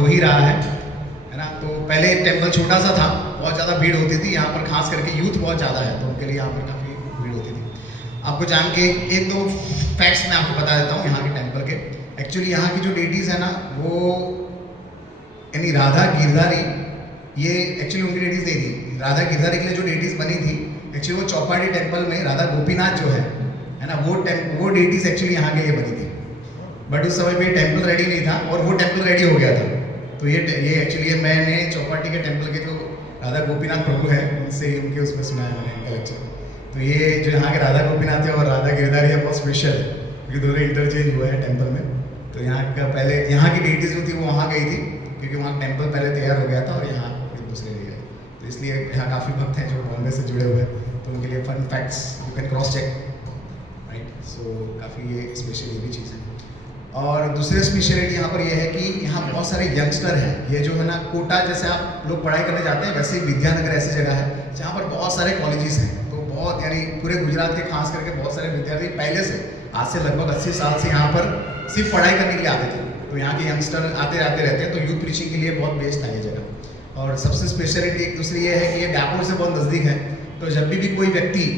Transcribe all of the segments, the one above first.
हो ही रहा है ना। तो पहले टेम्पल छोटा सा था, बहुत ज़्यादा भीड़ होती थी यहाँ पर, खास करके यूथ बहुत ज़्यादा है तो उनके लिए यहाँ पर काफ़ी भीड़ होती थी। आपको जान के एक दो फैक्ट्स मैं आपको बता देता हूँ यहाँ के टेम्पल के। एक्चुअली यहाँ की जो डेटीज़ है ना, वो यानी राधा गिरधारी, ये एक्चुअली उनकी डेटीज़ नहीं थी। राधा गिरधारी के लिए जो डेटीज़ बनी थी एक्चुअली वो चौपाटी टेम्पल में राधा गोपीनाथ जो है ना, वो डेटीज़ एक्चुअली यहाँ के लिए बनी थी। बट उस समय पे टेम्पल रेडी नहीं था और वो टेम्पल रेडी हो गया था। तो ये एक्चुअली मैंने चौपाटी के टेम्पल के जो राधा गोपीनाथ प्रभु हैं उनसे उनके उसमें सुना है मैंने इनका लेक्चर। तो ये जो यहाँ के राधा गोपीनाथ है और राधा गिरधारी है बहुत स्पेशल है, क्योंकि दोनों इंटरचेंज हुए हैं टेम्पल में। तो यहाँ का पहले यहाँ की डेटीज़ जो थी वो वहाँ गई थी, क्योंकि वहाँ टेम्पल पहले तैयार हो गया था और यहाँ एक दूसरे ले गए। तो इसलिए यहाँ काफ़ी भक्त हैं जो बॉम्बे से जुड़े हुए हैं, तो उनके लिए fun facts you can cross check, right. So काफ़ी ये स्पेशल ये भी चीज़ है। और दूसरी स्पेशलिटी यहाँ पर यह है कि यहाँ बहुत सारे यंगस्टर हैं। ये जो है ना, कोटा जैसे आप लोग पढ़ाई करने जाते हैं वैसे ही विद्यानगर ऐसी जगह है जहाँ पर बहुत सारे कॉलेजेस हैं। तो बहुत यानी पूरे गुजरात के खास करके बहुत सारे विद्यार्थी पहले से, आज से लगभग 80 साल से यहाँ पर सिर्फ पढ़ाई करने के लिए आते थे। तो यहाँ के यंगस्टर आते जाते रहते हैं, तो यूथ प्रीचिंग के लिए बहुत बेस्ट है ये जगह। और सबसे स्पेशलिटी एक दूसरी ये है कि ये डाकोर से बहुत नज़दीक है। तो जब भी कोई व्यक्ति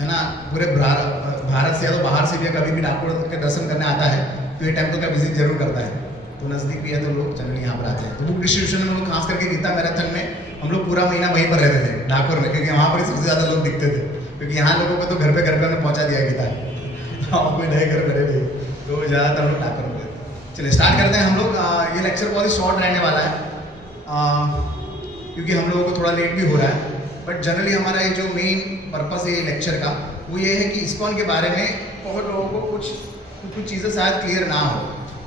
है ना पूरे भारत से या तो बाहर से भी कभी भी डाकोर के दर्शन करने आता है तो ये टेम्पल का विजिट जरूर करता है। तो नज़दीक भी है तो लोग जनरली यहाँ पर आते हैं। तो बुक डिस्ट्रीब्यूशन में हम लोग खास करके गीता मैराथन में हम लोग पूरा महीना वहीं पर रहते थे डाकोर में, क्योंकि वहाँ पर सबसे ज़्यादा लोग दिखते थे। क्योंकि यहाँ लोगों को तो घर पे हमने पहुँचा दिया गीता, और कोई नए घर बने नहीं, तो ज़्यादातर हम लोग डाकोर में रहते। चलिए स्टार्ट करते हैं हम लोग। ये लेक्चर बहुत ही शॉर्ट रहने वाला है क्योंकि हम लोगों को थोड़ा लेट भी हो रहा है। बट जनरली हमारा ये जो मेन पर्पस है ये लेक्चर का वो ये है कि इस्कॉन के बारे में बहुत लोगों को कुछ चीज़ें शायद क्लियर ना हो,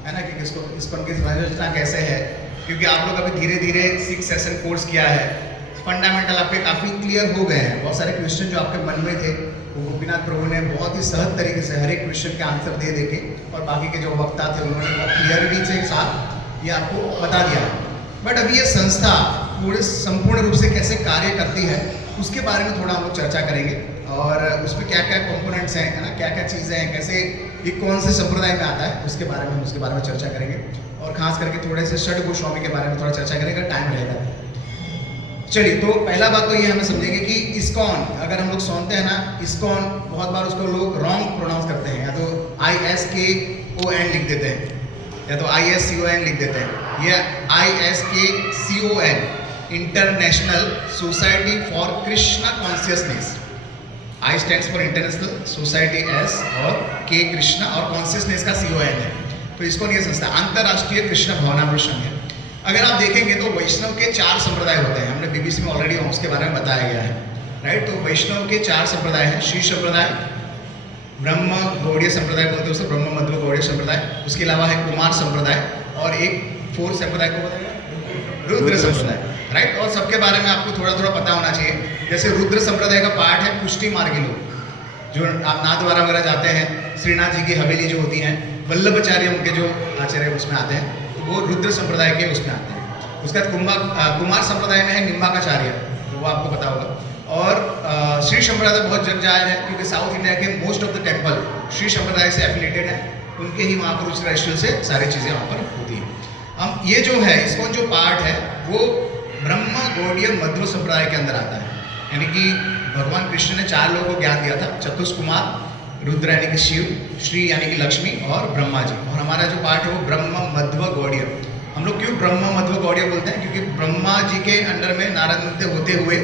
है ना, कि इस्कॉन की संरचना कैसे है। क्योंकि आप लोग अभी धीरे धीरे 6 सेशन कोर्स किया है, फंडामेंटल आपके काफ़ी क्लियर हो गए हैं। बहुत सारे क्वेश्चन जो आपके मन में थे वो गोपीनाथ प्रभु ने बहुत ही सहज तरीके से हर एक क्वेश्चन के आंसर दे के, और बाकी के जो वक्ता थे उन्होंने बहुत क्लियरिटी से साथ ये आपको बता दिया। बट अभी ये संस्था पूरे संपूर्ण रूप से कैसे कार्य करती है उसके बारे में थोड़ा हम लोग चर्चा करेंगे, और उसमें क्या क्या कंपोनेंट्स हैं, है ना, क्या क्या चीज़ें हैं, कैसे ये कौन से संप्रदाय में आता है उसके बारे में चर्चा करेंगे। और खास करके थोड़े से षड गोस्वामी के बारे में थोड़ा चर्चा करेंगे, टाइम रहेगा। चलिए, तो पहला बात तो ये हमें समझेंगे कि इस्कॉन, अगर हम लोग सुनते हैं ना इस्कॉन, बहुत बार उसको लोग रॉन्ग प्रोनाउंस करते हैं, या तो ISKON लिख देते हैं या तो ISCON लिख देते हैं। ये ISKCON international society for Krishna consciousness, I stands for international society S और K कृष्णा और कॉन्शियसनेस का CON है। तो इसको ये संस्था अंतर्राष्ट्रीय कृष्ण भावनामृत संघ है। अगर आप देखेंगे तो वैष्णव के 4 संप्रदाय होते हैं, हमने BBC में ऑलरेडी उसके बारे में बताया गया है, राइट। तो वैष्णव के 4 संप्रदाय हैं, श्री संप्रदाय, ब्रह्म गौड़ीय संप्रदाय बोलते हैं उसे, ब्रह्म मध्व गौड़ीय संप्रदाय, उसके अलावा है कुमार संप्रदाय, और एक 4 संप्रदाय को बताएगा रुद्र संप्रदाय, राइट। और सबके बारे में आपको थोड़ा थोड़ा पता होना चाहिए। जैसे रुद्र संप्रदाय का पार्ट है पुष्टि मार्गी लोग, जो आप नाथद्वारा वगैरह जाते हैं, श्रीनाथ जी की हवेली जो होती है, वल्लभाचार्य उनके जो आचार्य उसमें आते हैं, तो वो रुद्र संप्रदाय के उसमें आते हैं। उसके बाद कुमार संप्रदाय में है निम्बाकाचार्य, तो वो आपको पता होगा। और श्री संप्रदाय बहुत जग जाहिर है, क्योंकि साउथ इंडिया के most of the temple Shri संप्रदाय से एफिलेटेड है, उनके ही महापुरुष रजिस्टर से सारी चीज़ें वहाँ पर होती हैं। हम ये जो है इसको जो पार्ट है वो ब्रह्म गौड़ीय मध्व संप्रदाय के अंदर आता है। यानी कि भगवान कृष्ण ने 4 लोगों को ज्ञान दिया था, चतुष्कुमार, रुद्र यानी कि शिव, श्री यानी कि लक्ष्मी, और ब्रह्मा जी। और हमारा जो पार्ट है वो ब्रह्म मध्व गौड़ीय। हम लोग क्यों ब्रह्म मध्व गौड़ीय बोलते हैं? क्योंकि ब्रह्मा जी के अंडर में नारद नृत्य होते हुए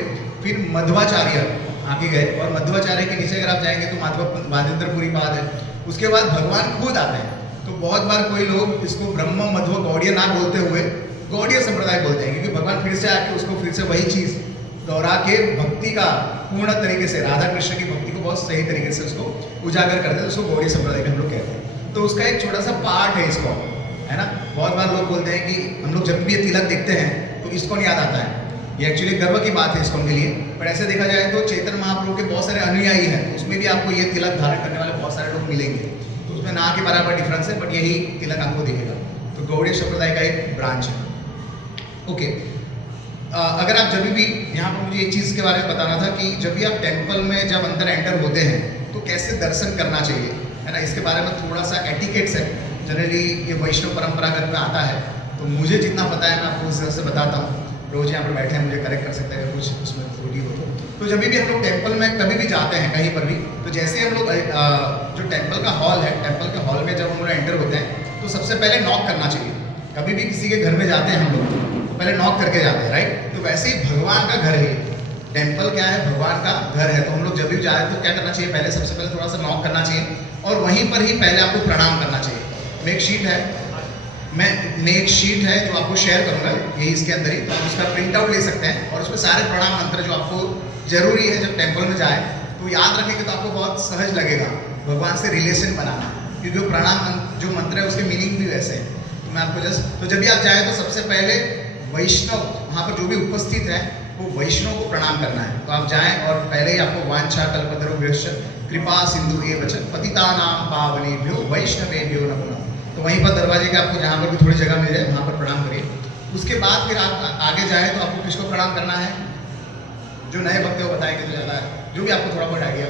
फिर मध्वाचार्य आगे गए, और मध्वाचार्य के नीचे अगर आप जाएंगे तो माधवेंद्रपुरी पाद है, उसके बाद भगवान खुद आते हैं। तो बहुत बार कोई लोग इसको ब्रह्म मध्व गौड़ीय ना बोलते हुए गौड़ीय संप्रदाय बोलते हैं, क्योंकि भगवान फिर से आके उसको फिर से वही चीज़ दोहरा के भक्ति का पूर्ण तरीके से, राधा कृष्ण की भक्ति को बहुत सही तरीके से उसको उजागर करते हैं, उसको गौड़ीय संप्रदाय के हम लोग कहते हैं। तो उसका एक छोटा सा पार्ट है इसको, है ना। बहुत बार लोग बोलते हैं कि हम लोग जब भी ये तिलक देखते हैं तो इस्कॉन याद आता है। ये एक्चुअली गर्व की बात है इस्कॉन के लिए, पर ऐसे देखा जाए तो चैतन्य महाप्रभु के बहुत सारे अनुयायी हैं, उसमें भी आपको ये तिलक धारण करने वाले बहुत सारे लोग मिलेंगे। तो उसमें ना के बराबर डिफरेंस है, बट यही तिलक आपको दिखेगा। तो गौड़ीय संप्रदाय का एक ब्रांच है। ओके, अगर आप जब भी यहाँ पर मुझे एक चीज़ के बारे में बताना था कि जब भी आप टेम्पल में जब अंदर एंटर होते हैं तो कैसे दर्शन करना चाहिए, है ना। इसके बारे में थोड़ा सा एटिकेट्स है, जनरली ये वैष्णव परंपरागत में आता है। तो मुझे जितना पता है मैं आपको उस तरह से बताता हूँ। रोज यहाँ पर बैठे हैं, मुझे करेक्ट कर सकते हैं कुछ उसमें त्रुटि हो तो जब भी हम लोग टेम्पल में कभी भी जाते हैं कहीं पर भी, तो जैसे हम लोग जो टेम्पल का हॉल है, टेम्पल के हॉल में जब हम लोग एंटर होते हैं तो सबसे पहले नॉक करना चाहिए। कभी भी किसी के घर में जाते हैं हम लोग तो पहले नॉक करके जाते हैं, राइट। तो वैसे ही भगवान का घर है, टेम्पल क्या है, भगवान का घर है। तो हम लोग जब भी जाए तो क्या करना चाहिए, पहले सबसे पहले थोड़ा सा नॉक करना चाहिए और वहीं पर ही पहले आपको प्रणाम करना चाहिए। मैं एक शीट है जो आपको शेयर करूंगा, यही इसके अंदर ही, तो आप उसका प्रिंट आउट ले सकते हैं और उसमें सारे प्रणाम मंत्र जो आपको जरूरी है जब टेम्पल में जाए तो याद रखेंगे तो आपको बहुत सहज लगेगा भगवान से रिलेशन बनाना, क्योंकि वो प्रणाम जो मंत्र है उसके मीनिंग भी वैसे है। तो मैं आपको तो जब भी आप जाए तो सबसे पहले वैष्णव वहाँ पर जो भी उपस्थित है वो वैष्णव को प्रणाम करना है। तो आप जाएं और पहले ही आपको वांछा कल्पतरुभ्यश्च कृपा सिंधु एव च पतितानां पावनेभ्यो वैष्णवेभ्यो नमो नमः। तो वहीं पर दरवाजे के आपको जहाँ पर भी थोड़ी जगह मिल जाए वहाँ पर प्रणाम करिए। उसके बाद फिर आप आगे जाए तो आपको किसको प्रणाम करना है, जो नए भक्त वो बताएंगे तो ज़्यादा है, जो भी आपको थोड़ा बहुत आइडिया।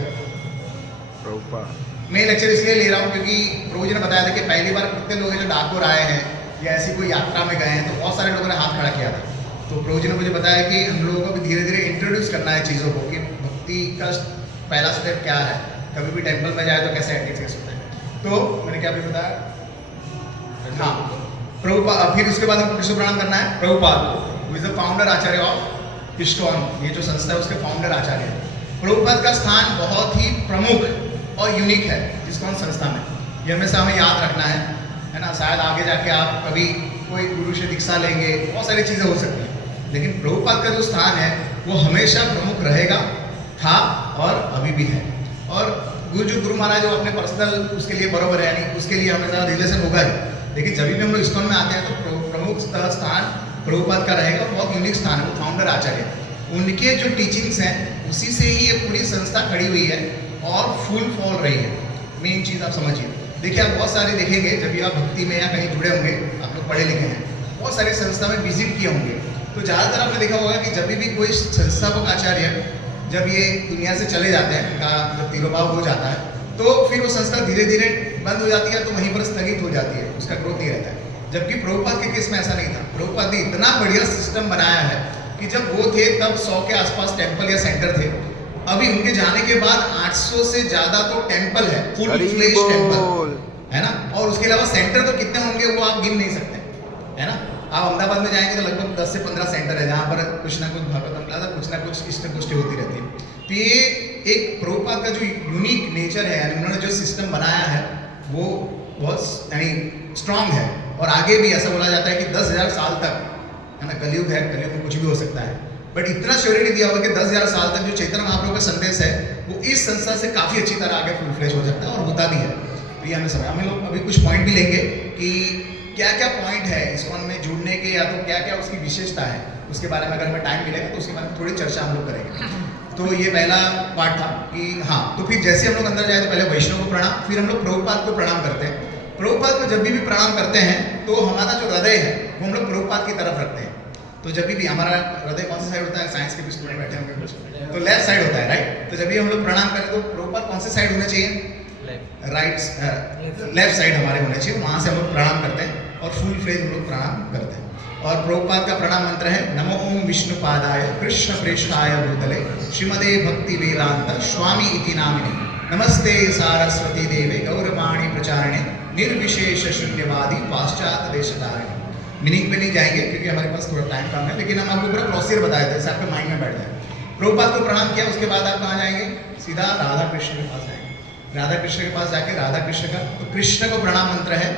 मैं लेक्चर इसलिए ले रहा हूँ क्योंकि प्रभु जी ने बताया था कि पहली बार कितने लोग हैं जो डाकोर आए हैं या ऐसी कोई यात्रा में गए हैं, तो बहुत सारे लोगों ने हाथ खड़ा किया था। तो प्रभु जी ने मुझे बताया कि हम लोगों को भी धीरे धीरे इंट्रोड्यूस करना है चीज़ों को कि भक्ति का पहला स्टेप क्या है, कभी भी टेम्पल में जाए तो कैसे एटिकेट्स होते हैं। तो मैंने क्या भी बताया, हाँ प्रभुपाद। फिर उसके बाद हमको किसको प्रणाम करना है, प्रभुपाद को, is the founder Acharya of ISKCON, ये जो संस्था है उसके फाउंडर आचार्य है। प्रभुपाद का स्थान बहुत ही प्रमुख और यूनिक है इस्कॉन संस्था में, ये हमेशा हमें याद रखना है ना। शायद आगे जाके आप कभी कोई गुरु से दीक्षा लेंगे, बहुत सारी चीज़ें हो सकती हैं, लेकिन प्रभुपाद का जो स्थान है वो हमेशा प्रमुख रहेगा, था और अभी भी है। और गुरु महाराज जो अपने पर्सनल उसके लिए बराबर है, यानी उसके लिए हमेशा रिलेशन होगा ही, लेकिन जब भी हम लोग इस्कॉन में आते हैं तो प्रमुख स्थान प्रभुपाद का रहेगा, बहुत यूनिक स्थान है, वो फाउंडर आचार्य। उनके जो टीचिंग्स हैं उसी से ही ये पूरी संस्था खड़ी हुई है और फूल फॉल रही है। मेन चीज़ आप समझिए, देखिए आप बहुत सारे देखेंगे जब भी आप भक्ति में या कहीं जुड़े होंगे, आप लोग पढ़े लिखे हैं, बहुत सारी संस्था में विजिट किए होंगे, तो ज़्यादातर आपने देखा होगा कि जब भी कोई संस्थापक आचार्य जब ये दुनिया से चले जाते हैं, उनका जब तिरोभाव हो जाता है, तो फिर वो संस्था धीरे धीरे बंद हो जाती है, तो वहीं पर स्थगित हो जाती है, उसका ग्रोथ नहीं रहता है। जबकि प्रभुपाद के केस में ऐसा नहीं था। प्रभुपाद ने इतना बढ़िया सिस्टम बनाया है कि जब वो थे तब 100 के आसपास टेम्पल या सेंटर थे, अभी उनके जाने के बाद 800 से ज़्यादा तो टेम्पल है, फुल फ्लेश टेम्पल है ना। और उसके अलावा सेंटर तो कितने होंगे वो आप गिन नहीं सकते, है ना। आप अहमदाबाद में जाएंगे तो लगभग 10 से 15 सेंटर है जहाँ पर कुछ ना कुछ भागवत कुछ ना कुछ इष्ट गोष्ठी होती रहती है। तो ये एक प्रभुपाद का जो यूनिक नेचर है, यानी उन्होंने जो सिस्टम बनाया है वो बहुत यानी स्ट्रांग है। और आगे भी ऐसा बोला जाता है कि 10,000 साल तक, है ना, कलयुग है, कलयुग में कुछ भी हो सकता है, बट इतना श्योरिटी दिया हुआ कि 10,000 साल तक जो चैतन्य महाप्रभु का संदेश है वो इस संस्था से काफ़ी अच्छी तरह आगे फुल फ्लेश हो सकता है और होता भी है। तो ये हमें समय, हम लोग अभी कुछ पॉइंट भी लेंगे कि क्या क्या पॉइंट है इस्कॉन में जुड़ने के, या तो क्या क्या उसकी विशेषता है, उसके बारे में अगर हमें टाइम मिलेगा तो उसके बारे में थोड़ी चर्चा हम लोग करेंगे। तो ये पहला पार्ट था कि हाँ, तो फिर जैसे हम लोग अंदर जाए तो पहले वैष्णव को प्रणाम, फिर हम लोग प्रभुपाद को प्रणाम करते हैं। प्रभुपाद को जब भी प्रणाम करते हैं तो हमारा जो हृदय है वो हम लोग प्रभुपाद की तरफ रखते हैं। तो जब भी हमारा हृदय कौन सा साइड होता है, साइंस के भी स्टूडेंट बैठे होंगे कुछ, तो लेफ्ट साइड होता है, राइट। तो जब भी हम लोग प्रणाम करें तो प्रभुपाद कौन से साइड होने चाहिए, राइट, लेफ्ट साइड हमारे होने चाहिए, वहाँ से हम लोग प्रणाम करते हैं और फुल फ्लेज हम लोग प्रणाम करते हैं। और प्रभुपाद का प्रणाम मंत्र है नमो ओम विष्णुपादाय कृष्ण प्रेष्ठाय भूतले श्रीमदे भक्ति वेदांत स्वामी इति नामिने नमस्ते सारस्वती देवे गौरवाणी प्रचारिणे निर्विशेष शून्यवादी पाश्चात्य देशधारिणे। मीनिंग पे नहीं जाएंगे क्योंकि हमारे पास थोड़ा टाइम कम है, लेकिन हम आपको पूरा प्रोसीजर बताए थे, आपके माइंड में बैठ जाए। प्रभुपाद को प्रणाम किया, उसके बाद आप कहाँ जाएंगे, सीधा राधा कृष्ण के पास जाएंगे। राधा कृष्ण के पास जाके राधा कृष्ण का, तो कृष्ण को प्रणाम मंत्र है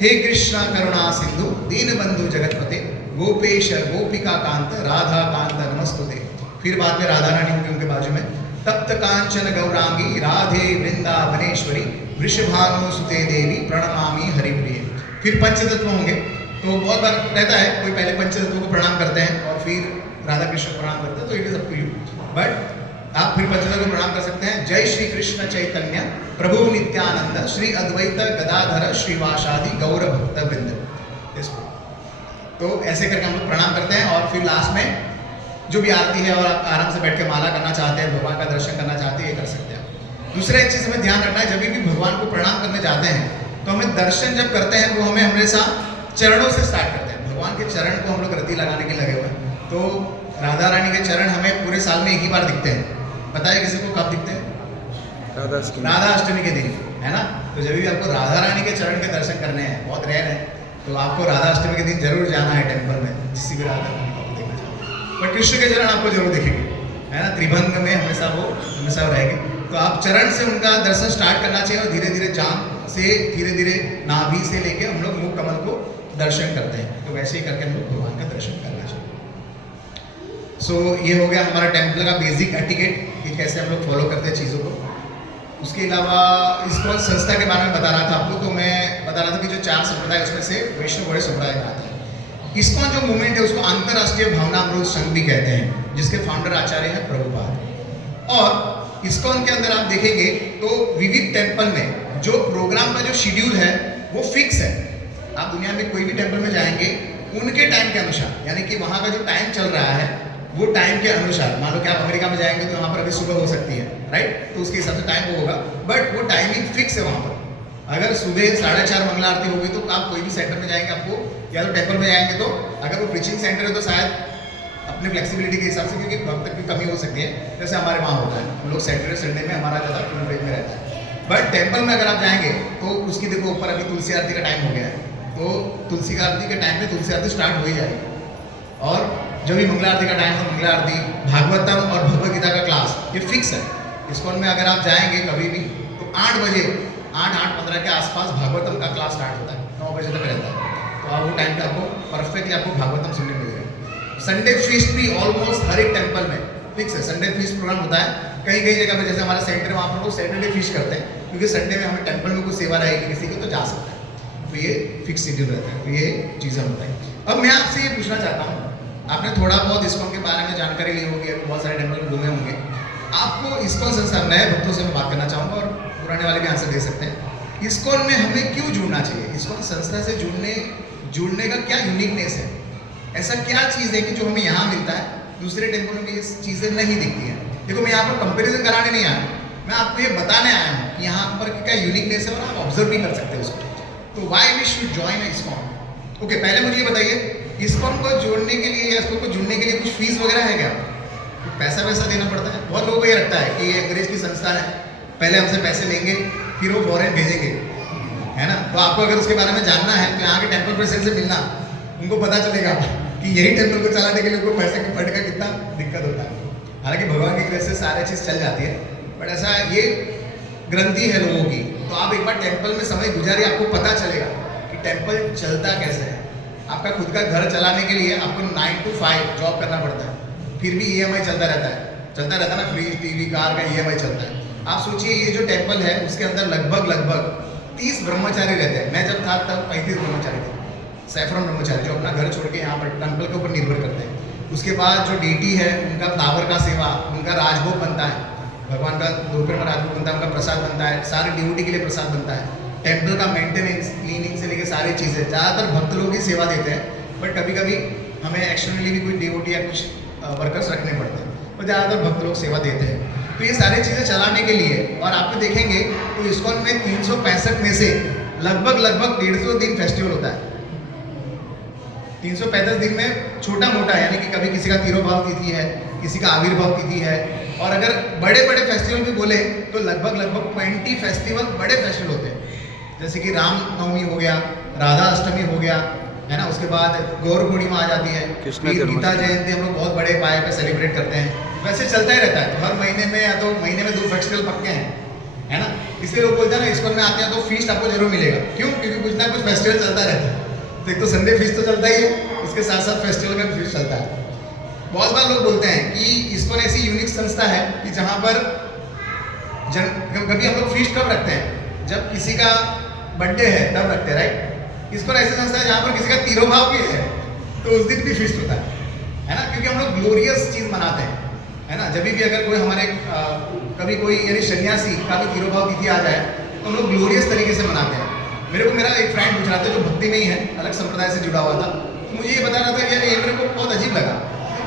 हे कृष्ण करुणा सिंधु दीन बंधु जगतपते गोपेश गोपिका कांत राधा कांत नमस्तुते। फिर बाद में राधा रानी होंगी उनके बाजू में, तप्त कांचन गौरांगी राधे वृंदावनेश्वरी वृषभानु सुते देवी प्रणमामि हरिप्रिय। फिर पंचतत्व होंगे, तो बहुत बार रहता है कोई पहले पंचतत्व को प्रणाम करते हैं और फिर राधा कृष्ण को प्रणाम करते हैं, तो it is up to you, but आप फिर पंचतत्व को प्रणाम कर सकते हैं। जय श्री कृष्ण चैतन्य प्रभु नित्यानंद श्री अद्वैत गदाधर श्रीवासादि गौर भक्त वृंद। तो ऐसे करके हम लोग प्रणाम करते हैं और फिर लास्ट में जो भी आरती है और आप आराम से बैठ के माला करना चाहते हैं, भगवान का दर्शन करना चाहते हैं, ये कर सकते हैं। दूसरा एक चीज़ हमें ध्यान रखना है, जब भी भगवान को प्रणाम करने जाते हैं तो हमें दर्शन जब करते हैं वो हमें हमेशा चरणों से स्टार्ट करते हैं। भगवान के चरण को हम लोग रति लगाने के लगे हुए हैं। तो राधा रानी के चरण हमें पूरे साल में एक ही बार दिखते हैं। पता है किसी को कब दिखते हैं? राधा अष्टमी के दिन, है ना। तो जब भी आपको राधा रानी के चरण के दर्शन करने हैं, बहुत रेयर है, तो आपको राधा अष्टमी के दिन जरूर जाना है टेम्पल में, किसी भी राधा रानी को देखना चाहते हैं। बट कृष्ण के चरण आपको जरूर दिखेंगे, है ना। त्रिभंग में हमेशा रहेंगे। तो आप चरण से उनका दर्शन स्टार्ट करना चाहिए और धीरे धीरे जांघ से, धीरे धीरे नाभि से लेके हम लोग मुख कमल को दर्शन करते हैं। तो वैसे ही करके हम लोग भगवान का दर्शन करना चाहिए। सो ये हो गया हमारा टेम्पल का बेसिक एटिकेट कि कैसे हम लोग फॉलो करते हैं चीज़ों को। उसके अलावा इस्कॉन संस्था के बारे में बता रहा था आपको। तो मैं बता रहा था कि जो 4 संप्रदाय उसमें से वैष्णव बड़े संप्रदाय में आता है। इस्कॉन जो मूवमेंट है उसको अंतर्राष्ट्रीय भावनामृत संघ भी कहते हैं, जिसके फाउंडर आचार्य हैं प्रभुपाद। और इस्कॉन के अंदर आप देखेंगे तो विविध टेम्पल में जो प्रोग्राम का जो शेड्यूल है वो फिक्स है। आप दुनिया में कोई भी टेम्पल में जाएंगे उनके टाइम के अनुसार, यानी कि वहाँ का जो टाइम चल रहा है वो टाइम के अनुसार। मान लो कि आप अमेरिका में जाएंगे तो वहाँ पर अभी सुबह हो सकती है, राइट, तो उसके हिसाब से टाइम वो होगा, बट वो टाइमिंग फिक्स है वहाँ पर। अगर सुबह 4:30 मंगला आरती होगी तो आप कोई भी सेंटर में जाएंगे, आपको या तो टेम्पल में जाएंगे तो अगर वो प्रीचिंग सेंटर है तो शायद अपनी फ्लेक्सिबिलिटी के हिसाब से, क्योंकि भक्त की कमी हो सकती है, जैसे हमारे वहाँ होता है, हम लोग सैटरडे संडे में हमारा ज़्यादा फुल ब्रेक में रहता है। बट टेम्पल में अगर आप जाएंगे तो उसकी देखो ऊपर अभी तुलसी आरती का टाइम हो गया है, तो तुलसी आरती के टाइम पे तुलसी आरती स्टार्ट हो ही जाएगी। और जब भी मंगला आरती का टाइम हो, मंगला आरती, भागवतम और भगवद गीता का क्लास ये फिक्स है। इस्कॉन में अगर आप जाएंगे कभी भी तो 8 बजे 8:15 के आसपास भागवतम का क्लास स्टार्ट होता है, 9 बजे तक रहता है। तो आप वो टाइम पे आपको परफेक्टली आपको भागवतम सुनने मिलेगा। संडे फीस्ट भी ऑलमोस्ट हर एक टेम्पल में फिक्स है। संडे फीस्ट प्रोग्राम होता है कई कई जगह पे, जैसे हमारा सेंटर है वहाँ पर लोग सैटरडे फीस्ट करते हैं, क्योंकि संडे में हमें टेम्पल में कुछ सेवा रहेगी किसी को तो जा सकता है। तो ये फिक्स शेड्यूल रहता है। तो ये चीज़ें होता है। अब मैं आपसे ये पूछना चाहता हूँ, आपने थोड़ा बहुत इस्कॉन के बारे में जानकारी ली होगी, अभी बहुत सारे टेम्पल में घूमे होंगे। आपको इस्कॉन संस्था, नए भक्तों से मैं बात करना चाहूँगा और पुराने वाले भी आंसर दे सकते हैं। इस्कॉन में हमें क्यों जुड़ना चाहिए? इस्कॉन संस्था से जुड़ने का क्या यूनिकनेस है? ऐसा क्या चीज़ है कि जो हमें यहाँ मिलता है दूसरे टेम्पलों में ये चीज़ें नहीं दिखती हैं? देखो, मैं यहाँ पर कंपैरिजन कराने नहीं आया, मैं आपको ये बताने आया हूँ कि यहाँ पर क्या यूनिकनेस है और आप ऑब्जर्व भी कर सकते हैं उसको। तो why we should join ISKCON? Okay, पहले मुझे ये बताइए, इस्कॉन को जोड़ने के लिए या इस्कॉन को जुड़ने के लिए कुछ फीस वगैरह है क्या? पैसा वैसा देना पड़ता है? बहुत लोगों को ये लगता है कि ये अंग्रेज की संस्था है, पहले हमसे पैसे लेंगे फिर वो फॉरेन भेजेंगे, है ना। तो आपको अगर उसके बारे में जानना है तो यहाँ के टेम्पल प्रेसिडेंट से मिलना, उनको पता चलेगा कि यही टेम्पल को चलाने के लिए उनको पैसे की फंड का कितना दिक्कत होता है। हालांकि भगवान की कृपा से सारी चीज़ चल जाती है, बट ऐसा ये ग्रंथि है लोगों की। तो आप एक बार टेम्पल में समय गुजारिए, आपको पता चलेगा कि टेम्पल चलता कैसे है। आपका खुद का घर चलाने के लिए आपको 9 to 5 जॉब करना पड़ता है, फिर भी EMI चलता रहता है ना, फ्रिज, टीवी, कार का EMI चलता है। आप सोचिए ये जो टेम्पल है उसके अंदर लगभग 30 ब्रह्मचारी रहते हैं। मैं जब था तब 35 ब्रह्मचारी थे, सैफरन ब्रह्मचारी, जो अपना घर छोड़ के यहाँ पर टेम्पल के ऊपर निर्भर करते हैं। उसके बाद जो डीटी है उनका फ्लावर का सेवा, उनका राजभोग बनता है, भगवान का दोपहर में राजभोग बनता है, उनका प्रसाद बनता है, सारे ड्यूटी के लिए प्रसाद बनता है। टेम्पल का मेंटेनेंस, क्लीनिंग से लेकर सारी चीज़ें ज़्यादातर भक्त लोग ही सेवा देते हैं, बट कभी कभी हमें एक्सटर्नली भी कोई डिवोटी या कुछ वर्कर्स रखने पड़ते हैं, और ज़्यादातर भक्त लोग सेवा देते हैं। तो ये सारी चीज़ें चलाने के लिए, और आप देखेंगे तो इस्कॉन में 365 में से लगभग 150 दिन फेस्टिवल होता है। 335 दिन में छोटा मोटा, यानी कि कभी किसी का तिरोभाव तिथि है, किसी का आविर्भाव तिथि है, और अगर बड़े बड़े फेस्टिवल भी बोले तो लगभग 20 फेस्टिवल बड़े फेस्टिवल होते हैं। जैसे कि राम नवमी हो गया, राधा अष्टमी हो गया, है ना। उसके बाद गौर पूर्णिमा आ जाती है, गीता जयंती हम लोग बहुत बड़े पाए पे सेलिब्रेट करते हैं। वैसे चलता ही रहता है। तो हर महीने में या तो महीने में 2 फेस्टिवल पक्के हैं, है ना। इसलिए लोग बोलते हैं ना, इस्कॉन में आते हैं तो फीस्ट आपको जरूर मिलेगा। क्यों? क्योंकि कुछ ना कुछ फेस्टिवल चलता रहता है। तो एक तो संडे फीस्ट तो चलता ही है, उसके साथ साथ फेस्टिवल का फीस्ट चलता है। बहुत बार लोग बोलते हैं कि इस्कॉन ऐसी यूनिक संस्था है कि जहाँ पर कभी हम लोग फीस्ट कब रखते हैं? जब किसी का बर्थडे है तब रखते हैं, राइट। इस्कॉन ऐसी संस्था है जहाँ पर किसी का तिरोभाव भी है तो उस दिन भी फीस्ट होता है ना। क्योंकि हम लोग ग्लोरियस चीज़ मनाते हैं, है ना। जब भी अगर कोई हमारे कभी कोई यानी सन्यासी का भी तिरोभाव तिथि आ जाए तो हम लोग ग्लोरियस तरीके से मनाते हैं। मेरे को मेरा एक फ्रेंड पूछ रहा था जो भक्ति में ही है, अलग संप्रदाय से जुड़ा हुआ था, तो मुझे ये बता रहा था कि यार ये मेरे को बहुत अजीब लगा,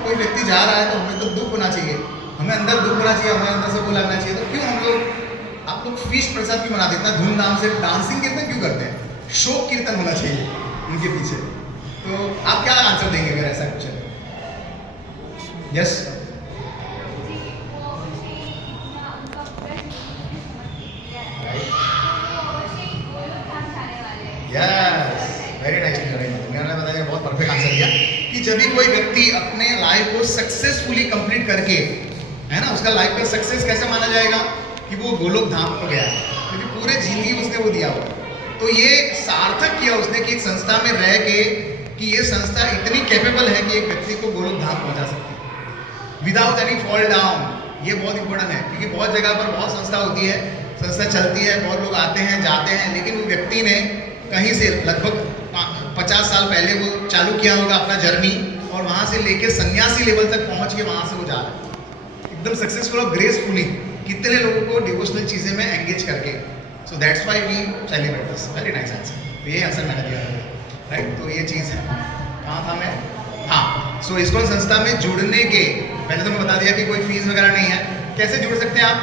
कोई व्यक्ति जा रहा है तो हमें तो दुख होना चाहिए, हमें अंदर दुख होना चाहिए, हमें अंदर से वो लगना चाहिए, तो क्यों हम लोग आप लोग फीस्ट प्रसाद क्यों मनाते हैं? इतना धूमधाम से डांसिंग कीर्तन क्यों करते हैं? शोक कीर्तन होना चाहिए उनके पीछे। तो आप क्या आंसर देंगे अगर ऐसा कुछ है? यस यस वेरी नाइस, मैंने बताया बहुत परफेक्ट आंसर दिया कि जब भी कोई व्यक्ति अपने लाइफ को सक्सेसफुली कंप्लीट करके, है ना, उसका लाइफ का सक्सेस कैसे माना जाएगा कि वो गोलोक धाम को गया, क्योंकि पूरे जिंदगी उसने वो दिया हुआ। तो ये सार्थक किया उसने कि एक संस्था में रह के कि ये संस्था इतनी कैपेबल है कि एक व्यक्ति को गोलोक धाम पहुंचा सकती है विदाउट एनी फॉल डाउन। ये बहुत इंपॉर्टेंट है, क्योंकि बहुत जगह पर बहुत संस्था होती है, संस्था चलती है, बहुत लोग आते हैं जाते हैं, लेकिन वो व्यक्ति ने कहीं से लगभग 50 साल पहले वो चालू किया होगा अपना जर्नी, और वहाँ से लेके सन्यासी लेवल तक पहुँच के वहाँ से वो जा रहा है एकदम सक्सेसफुल और ग्रेसफुली, कितने लोगों को डिवोशनल चीज़ें में एंगेज करके। So that's why we celebrate this. Very nice answer, तो ये आंसर मैंने दिया है, राइट। तो ये चीज़ है, कहाँ था मैं? हाँ, सो इस्कॉन संस्था में जुड़ने के पहले तो मैं बता दिया कि कोई फीस वगैरह नहीं है। कैसे जुड़ सकते हैं आप?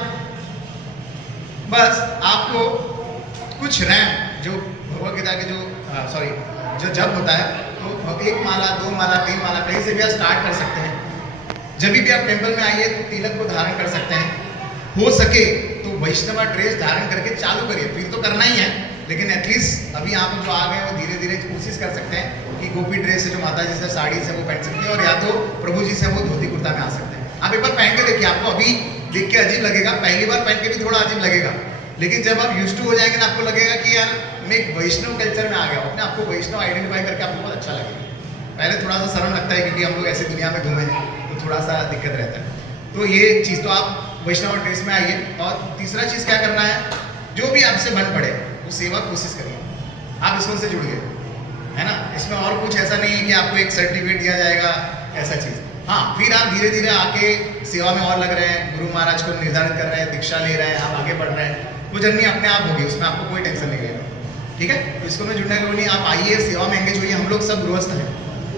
बस आपको कुछ रैम जो भगवद गीता के जो जप होता है, तो 1 माला 2 माला 3 माला कहीं से भी आप स्टार्ट कर सकते हैं। जब भी आप टेंपल में आइए तो तिलक को धारण कर सकते हैं, हो सके तो वैष्णवा ड्रेस धारण करके चालू करिए। फिर तो करना ही है, लेकिन एटलीस्ट अभी आप जो आ गए वो धीरे धीरे कोशिश कर सकते हैं कि गोपी ड्रेस है जो माता जी से साड़ी से वो पहन सकते हैं, और या तो प्रभु जी से वो धोती कुर्ता में आ सकते हैं। आप एक बार पहन के देखिए, आपको अभी देख के अजीब लगेगा, पहली बार पहन के भी थोड़ा अजीब लगेगा, लेकिन जब आप यूज्ड टू हो जाएंगे ना, आपको लगेगा कि यार मैं एक वैष्णव कल्चर में आ गया, अपने आपको वैष्णव आइडेंटिफाई करके आपको बहुत अच्छा लगेगा। पहले थोड़ा सा शर्म लगता है क्योंकि हम लोग ऐसी दुनिया में घूमे हैं, तो थोड़ा सा दिक्कत रहता है। तो ये चीज़, तो आप वैष्णव ड्रेस में आइए। और तीसरा चीज़ क्या करना है, जो भी आपसे बन पड़े वो सेवा कोशिश करिए। आप इसको से जुड़ गए, है ना, इसमें और कुछ ऐसा नहीं है कि आपको एक सर्टिफिकेट दिया जाएगा, ऐसा चीज़। हाँ, फिर आप धीरे धीरे आके सेवा में और लग रहे हैं, गुरु महाराज को निर्धारित कर रहे हैं, दीक्षा ले रहे हैं, आप आगे बढ़ रहे हैं, वो जर्नी अपने आप होगी, उसमें आपको कोई टेंशन नहीं रहेगा। ठीक है, तो इसको में जुड़ने का नहीं, आप आइए, सेवा में एंगेज होइए। हम लोग सब गृहस्थ हैं,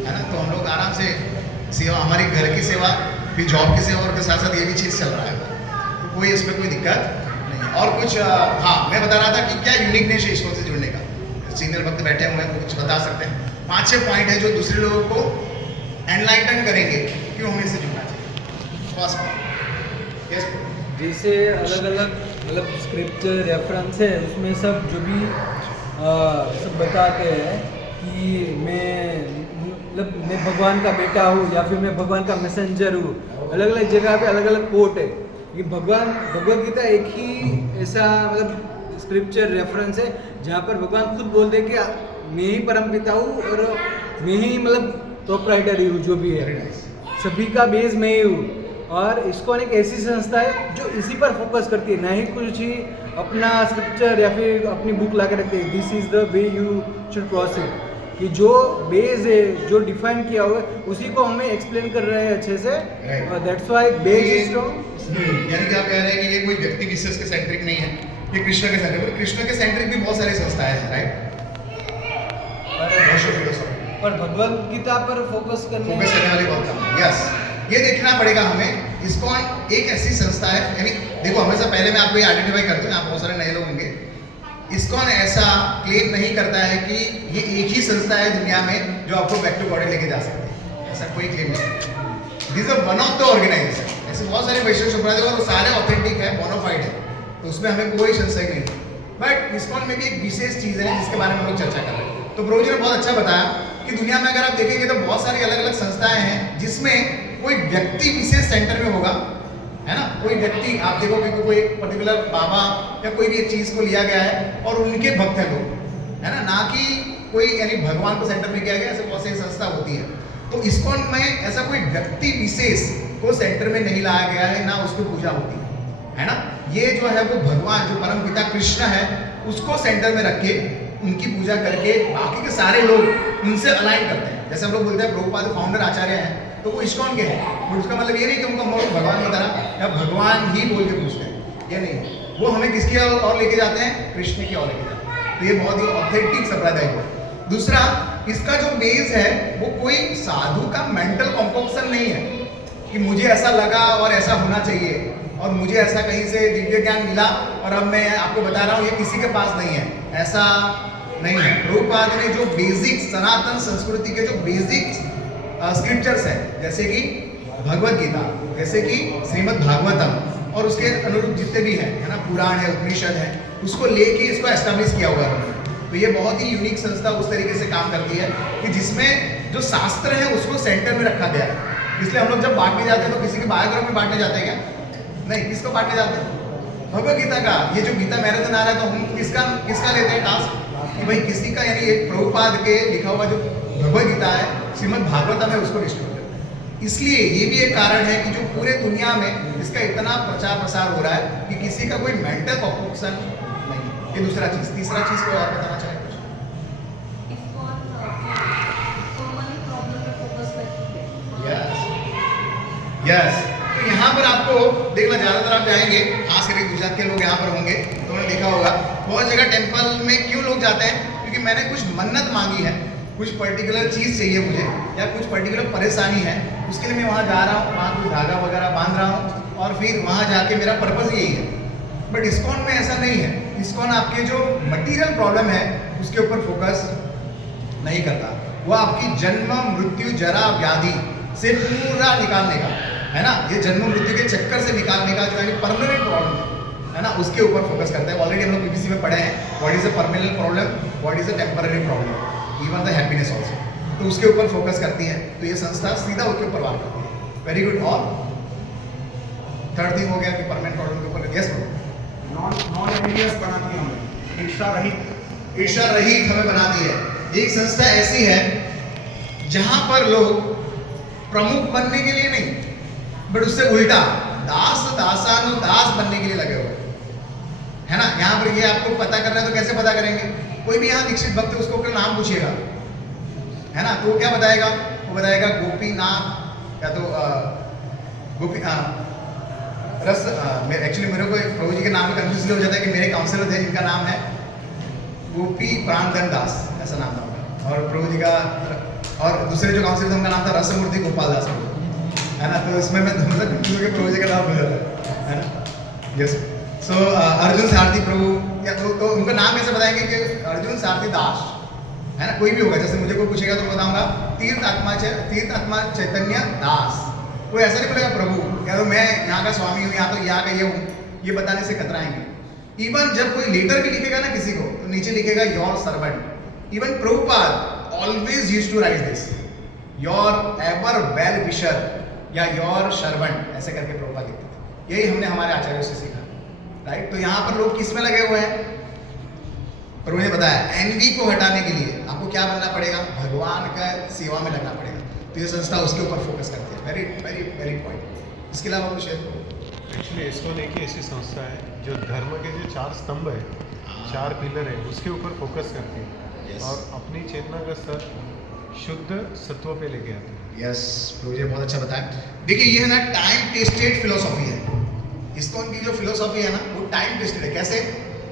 है ना, तो हम लोग आराम से सेवा, हमारी घर की सेवा, फिर जॉब की सेवा, और के साथ साथ ये भी चीज़ चल रहा है, तो कोई इसमें कोई दिक्कत नहीं है। और कुछ हाँ, मैं बता रहा था कि क्या यूनिकनेस है इसको से जुड़ने का। सीनियर वक्त बैठे हुए हैं, कुछ बता सकते हैं। 5-6 पॉइंट है जो दूसरे लोगों को एनलाइटन करेंगे क्यों हमें इससे जुड़ना चाहिए। फर्स्ट पॉइंट, यस, जैसे अलग अलग मतलब स्क्रिप्चर रेफरेंस है, उसमें सब जो भी सब बताते हैं कि मैं भगवान का बेटा हूँ, या फिर मैं भगवान का मैसेंजर हूँ। अलग अलग जगह पे अलग अलग कोट है। ये भगवद गीता एक ही ऐसा मतलब स्क्रिप्चर रेफरेंस है जहाँ पर भगवान खुद बोलते हैं कि मैं ही परमपिता हूँ और मैं ही मतलब टॉप राइटर ही हूँ, जो भी है सभी का बेस मैं ही हूँ। और इस्कॉन एक ऐसी संस्था है जो इसी पर फोकस करती है, ना ही कुछ ही अपना स्क्रिप्चर या फिर अपनी बुक ला के रखते हैं। This is the way you should proceed, कि जो बेस है, जो डिफाइन किया हुआ है, उसी को हमें एक्सप्लेन कर रहे हैं अच्छे से। That's why base is strong. यानी कि आप कह रहे हैं कि ये कोई व्यक्ति विशेष के सेंट्रिक नहीं है, ये कृष्ण के सेंट्रिक। कृष्ण के सेंट्रिक भी बहुत सारी संस्थाएं हैं, राइट। पर भगवद गीता पर फोकस करने वाली बहुत कम है। यस, ये देखना पड़ेगा हमें। इस्कॉन एक ऐसी संस्था है, यानी देखो, हमेशा पहले मैं आपको ये आइडेंटिफाई कर दूं, यहाँ बहुत सारे नए लोग होंगे। इस्कॉन ऐसा क्लेम नहीं करता है कि ये एक ही संस्था है दुनिया में जो आपको बैक टू बॉडी लेके जा सकती है, ऐसा कोई क्लेम नहीं। This is one of the organisation. ऐसे बहुत सारे वैष्णव संप्रदाय और सारे ऑथेंटिक है, बोनाफाइड है, तो उसमें हमें कोई संशय नहीं। बट इस्कॉन में भी एक विशेष चीज़ है जिसके बारे में हम लोग चर्चा कर रहे हैं। तो प्रभु जी ने बहुत अच्छा बताया कि दुनिया में अगर आप देखेंगे तो बहुत सारी अलग अलग संस्थाएं हैं जिसमें कोई व्यक्ति विशेष सेंटर में होगा, है ना। कोई व्यक्ति आप देखोगे कि कोई पर्टिकुलर बाबा या कोई भी एक चीज़ को लिया गया है और उनके भक्त हैं लोग, है ना कि कोई यानी भगवान को सेंटर में किया गया। ऐसे बहुत सारी संस्था होती है। तो इस्कॉन में ऐसा कोई व्यक्ति विशेष को सेंटर में नहीं लाया गया है, ना उसकी पूजा होती है ना। ये जो है वो भगवान जो परम पिता कृष्ण है उसको सेंटर में रख के उनकी पूजा करके बाकी के सारे लोग उनसे अलाइन करते हैं। जैसे हम लोग बोलते हैं प्रभुपाद फाउंडर आचार्य हैं, तो वो इस्कॉन के हैं, बट उसका मतलब ये नहीं कि उनका भगवान बता रहा या भगवान ही बोल के पूछते हैं, ये नहीं। वो हमें किसकी और लेके जाते हैं, कृष्ण की ओर लेके जाते हैं। तो ये बहुत ही ऑथेंटिक संप्रदाय है। दूसरा, इसका जो बेस है वो कोई साधु का मेंटल कॉम्पोक्शन नहीं है कि मुझे ऐसा लगा और ऐसा होना चाहिए और मुझे ऐसा कहीं से दिव्य ज्ञान मिला और अब मैं आपको बता रहा हूँ, ये किसी के पास नहीं है। ऐसा नहीं है। प्रभुपाद ने जो बेसिक सनातन संस्कृति के जो बेसिक स्क्रिप्चर्स हैं, जैसे कि भगवत गीता, जैसे कि श्रीमद् भागवतम और उसके अनुरूप जितने भी हैं, है ना, पुराण है, उपनिषद है, उसको लेके इसको एस्टेब्लिश किया हुआ है। तो ये बहुत ही यूनिक संस्था उस तरीके से काम करती है कि जिसमें जो शास्त्र है उसको सेंटर में रखा गया है। इसलिए हम लोग जब बांटने जाते हैं तो किसी के बायोग्राफी में बांटने जाते हैं क्या? नहीं, किसको बांटने जाते हैं? भगवत गीता का। ये जो गीता मैराथन आ रहा है तो हम किसका लेते हैं टास्क कि भाई किसी का, यानी एक प्रभुपाद के लिखा हुआ जो भगवत गीता है, श्रीमद् भागवतम है, उसको डिस्ट्रीब्यूट करते हैं। इसलिए ये भी एक कारण है कि जो पूरे दुनिया में इसका इतना प्रचार प्रसार हो रहा है कि किसी का कोई मेंटल ऑब्सेशन नहीं। ये दूसरा चीज। तीसरा चीज को और बताना चाहें? यस, तो यहाँ पर आपको देखना, ज़्यादातर आप जाएंगे, खास करके गुजरात के लोग यहाँ पर होंगे तो उन्होंने देखा होगा बहुत जगह टेम्पल में क्यों लोग जाते हैं, क्योंकि मैंने कुछ मन्नत मांगी है, कुछ पर्टिकुलर चीज़ चाहिए मुझे या कुछ पर्टिकुलर परेशानी है, उसके लिए मैं वहाँ जा रहा हूँ, वहाँ कुछ धागा वगैरह बांध रहा हूँ और फिर वहाँ जाके मेरा पर्पज़ यही है। बट इस्कॉन में ऐसा नहीं है। इस्कॉन आपके जो मटीरियल प्रॉब्लम है उसके ऊपर फोकस नहीं करता, वो आपकी जन्म मृत्यु जरा व्याधि से पूरा निकालने का, है ना, ये जन्म मृत्यु के चक्कर से निकालने का जो है परमानेंट प्रॉब्लम है ना, उसके ऊपर फोकस करता है। ऑलरेडी हम लोग पीपीसी में पढ़े हैं, what is a permanent problem, what is a temporary problem, even the happiness also. तो उसके ऊपर फोकस करती है, तो ये संस्था सीधा उसके ऊपर बात करती है। Very good. और थर्ड थिंग हो गया कि परमानेंट प्रॉब्लम के ऊपर यस नॉन एविडियंस बनाती है हमें, ईर्षा रहित हमें बनाती है। एक संस्था ऐसी है जहां पर लोग प्रमुख बनने के लिए नहीं, बट उससे उल्टा दासानुदास बनने के लिए लगे हुए है ना। यहाँ पर ये आपको पता करना है तो कैसे पता करेंगे? कोई भी यहाँ दीक्षित भक्त है, उसको अपना नाम पूछिएगा, है ना, तो वो क्या बताएगा? वो बताएगा गोपीनाथ, या तो गोपी रस। एक्चुअली मेरे को प्रभु जी के नाम में कंफ्यूज हो जाता है कि मेरे काउंसलर थे जिनका नाम है गोपी प्राणधन दास, ऐसा नाम था उनका, और प्रभु जी का, और दूसरे जो काउंसलर थे उनका नाम था रसमूर्ति गोपाल दास, है ना। तो इसमें मैं मतलब कंफ्यूज होकर प्रभु जी का नाम भूल जाता है ना। यस। सो अर्जुन सारथी प्रभु, या तो उनका नाम कैसे बताएंगे कि अर्जुन सारथी दास, है ना। कोई भी होगा, जैसे मुझे कोई पूछेगा तो मैं बताऊंगा तीर्थ आत्मा चैतन्य दास। कोई ऐसा नहीं बोलेगा प्रभु, क्या तो मैं यहाँ का स्वामी हूँ, यहाँ तो यहाँ का ये हूँ, ये बताने से कतराएंगे। इवन जब कोई लेटर भी लिखेगा ना किसी को, तो नीचे लिखेगा your servant. Even Prabhupada always used to write this, your ever well wisher या योर सर्वेंट, ऐसे करके प्रभुपाद लिखते थे। यही हमने हमारे आचार्यों से सीखा, राइट। तो यहाँ पर लोग किस में लगे हुए हैं? प्रभु ने बताया एनवी को हटाने के लिए आपको क्या बनना पड़ेगा? भगवान का सेवा में लगना पड़ेगा। तो ये संस्था उसके ऊपर फोकस करती है। Very very very point. इसके अलावा कुछ शेयर करो। एक्चुअली इस्कॉन एक ही ऐसी संस्था है जो धर्म के जो 4 स्तंभ है, 4 पिलर है, उसके ऊपर फोकस करती है Yes. और अपनी चेतना का स्तर शुद्ध सत्व पे लेके आती है। यस, प्रभु जी बहुत अच्छा बताया। देखिए ये है ना टाइम टेस्टेड फिलोसॉफी है। इस्कॉन की जो फिलोसॉफी है ना वो टाइम टेस्टेड है। कैसे?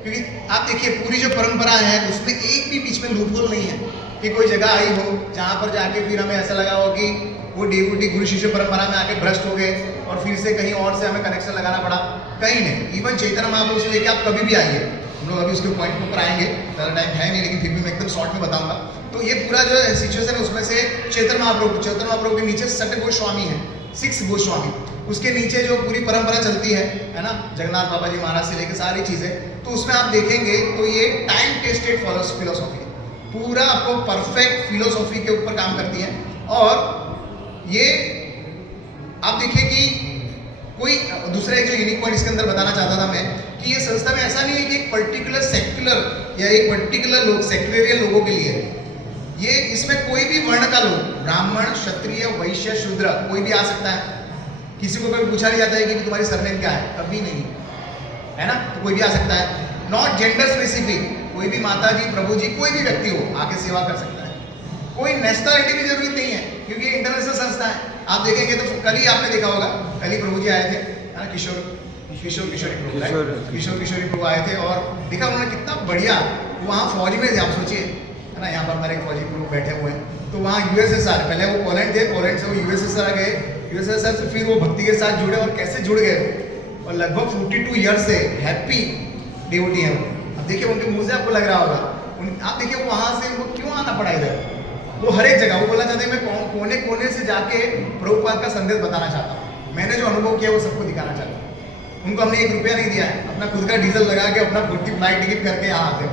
क्योंकि आप देखिए पूरी जो परंपरा है उसमें एक भी बीच में लूपहोल नहीं है कि कोई जगह आई हो जहाँ पर जाके फिर हमें ऐसा लगा हो कि वो डेवोटी गुरु शिष्य परंपरा में आके भ्रष्ट हो गए और फिर से कहीं और से हमें कनेक्शन लगाना पड़ा। कहीं नहीं। इवन चैतन्य महाप्रभु से लेके आप कभी भी आइए, हम लोग अभी उसके पॉइंट के ऊपर आएंगे, ज़्यादा टाइम है नहीं लेकिन फिर भी मैं एकदम शॉर्ट में बताऊंगा। तो ये पूरा जो सिचुएशन है उसमें से चैतन्य महाप्रभु के नीचे 6 गोस्वामी है, 6 गोस्वामी, उसके नीचे जो पूरी परंपरा चलती है ना, जगन्नाथ बाबा जी महाराज से लेकर सारी चीज़ें, तो उसमें आप देखेंगे तो ये टाइम टेस्टेड फिलोसॉफी है। पूरा आपको परफेक्ट फिलोसॉफी के ऊपर काम करती है। और ये आप देखिए कि कोई दूसरा एक जो यूनिक पॉइंट इसके अंदर बताना चाहता था मैं कि ये संस्था में ऐसा नहीं है कि एक पर्टिकुलर सेक्युलर या एक पर्टिकुलर लोग सेक्युलरियन लोगों के लिए है। ये इसमें कोई भी वर्ण का लोग, ब्राह्मण, क्षत्रिय, वैश्य, शूद्र, कोई भी आ सकता है। किसी को कभी पूछा नहीं जाता है कि तुम्हारी सरनेम क्या है, कभी नहीं, है ना। तो कोई भी आ सकता है, नॉट जेंडर स्पेसिफिक। कोई भी माता जी, प्रभु जी, कोई भी व्यक्ति हो आके सेवा कर सकता है। कोई नेशनलिटी की जरूरत नहीं है क्योंकि ये इंटरनेशनल संस्था है। आप देखेंगे तो कल ही आपने देखा होगा, कल ही प्रभु जी आए थे, है ना, किशोरी प्रभु आए थे और देखा उन्होंने कितना बढ़िया, वहाँ फौज में थे, आप सोचिए, है ना। यहाँ पर हमारे फौजी प्रभु बैठे हुए हैं, तो वहाँ यूएसएसआर, पहले वो पोलैंड थे, पोलैंड से वो यूएसएसआर गए, यूएसएसआर से फिर वो भक्ति के साथ जुड़े और कैसे जुड़ गए, और लगभग 42 ईयर्स से हैप्पी डिवोटी हैं वो। अब देखिए उनके मुंह से आपको लग रहा होगा आप देखिए वहाँ से वो क्यों आना पड़ा इधर, वो हर एक जगह वो बोलना चाहते हैं मैं कोने कोने से जाके प्रभुपाद का संदेश बताना चाहता हूँ, मैंने जो अनुभव किया वो सबको दिखाना चाहता हूँ। उनको हमने 1 रुपया नहीं दिया है, अपना खुद का डीजल लगा के अपना खुद की फ्लाइट टिकट करके यहाँ आते हो।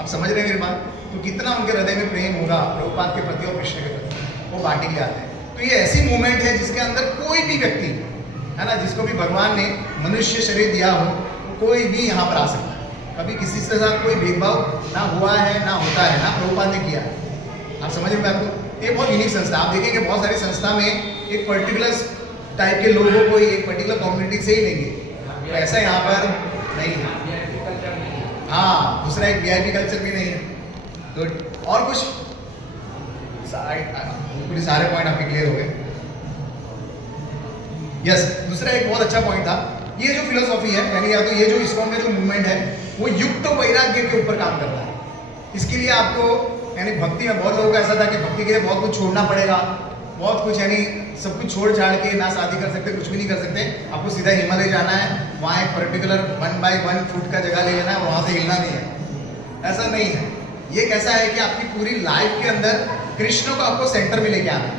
आप समझ रहे हैं मेरी बात? तो कितना उनके हृदय में प्रेम होगा प्रभुपाद के प्रति और कृष्ण के प्रति, वो बांटने के लिए आते हैं। तो ये ऐसी मूवमेंट है जिसके अंदर कोई भी व्यक्ति है ना, जिसको भी भगवान ने मनुष्य शरीर दिया हो, कोई भी यहाँ पर आ सकता है। कभी किसी के साथ कोई भेदभाव ना हुआ है ना होता है, ना प्रभुपाद ने किया है। आप समझ रहे हैं बात को? ये बहुत यूनिक संस्था, आप देखेंगे बहुत सारी संस्था में एक पर्टिकुलर टाइप के लोगों को एक पर्टिकुलर कम्युनिटी से ही लेंगे, तो ऐसा यहाँ पर नहीं है। हाँ, दूसरा एक वीआईपी कल्चर भी नहीं है। तो और कुछ सारे पॉइंट आपके क्लियर हो गए? यस, दूसरा एक बहुत अच्छा पॉइंट था, ये जो फिलोसॉफी है यानी या तो ये जो इस्कॉन का जो मूवमेंट है वो युक्त वैराग्य के ऊपर काम करता है। इसके लिए आपको यानी भक्ति में बहुत लोगों का ऐसा था कि भक्ति के लिए बहुत कुछ छोड़ना पड़ेगा, बहुत कुछ यानी सब कुछ छोड़ छाड़ के ना शादी कर सकते, कुछ भी नहीं कर सकते, आपको सीधा हिमालय जाना है, वहाँ एक पर्टिकुलर 1 by 1 फुट का जगह ले लेना है और वहाँ से हिलना नहीं है। ऐसा नहीं है। ये कैसा है कि आपकी पूरी लाइफ के अंदर कृष्ण को आपको सेंटर में लेके आना है।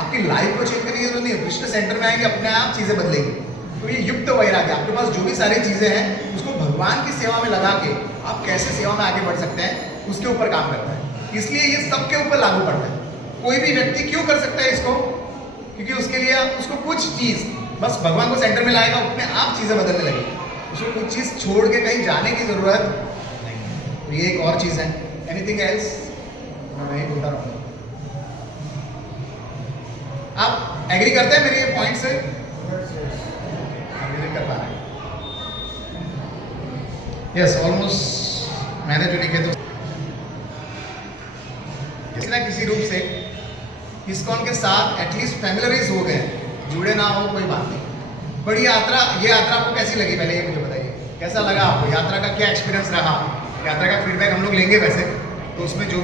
आपकी लाइफ को चेंज करने की जरूरत नहीं है, कृष्ण सेंटर में आएंगे, अपने आप चीज़ें बदलेंगी। तो ये युक्त वैराग्य, आपके पास जो भी सारी चीज़ें हैं उसको भगवान की सेवा में लगा के आप कैसे सेवा में आगे बढ़ सकते हैं उसके ऊपर काम करता है। इसलिए ये सबके ऊपर लागू पड़ता है। कोई भी व्यक्ति क्यों कर सकता है इसको? क्योंकि उसके लिए उसको कुछ चीज़ बस भगवान को सेंटर में लाएगा, अपने आप चीज़ें बदलने लगेगी, उसको कुछ चीज़ छोड़ के कहीं जाने की ज़रूरत नहीं। तो ये एक और चीज़ है। Anything else? मैं वही बोलता रहूँगा। आप एग्री करते हैं मेरे ये पॉइंट से? कर पा रहे हैं? यस, ऑलमोस्ट मैंने जो लिखे तो किसी ना किसी रूप से इस्कॉन के साथ एटलीस्ट फैमिलराइज हो गए, जुड़े ना हो कोई बात नहीं। बड़ी यात्रा, ये यात्रा आपको कैसी लगी पहले ये मुझे बताइए, कैसा लगा आपको? यात्रा का क्या एक्सपीरियंस रहा? यात्रा का फीडबैक हम लोग लेंगे वैसे, तो उसमें जो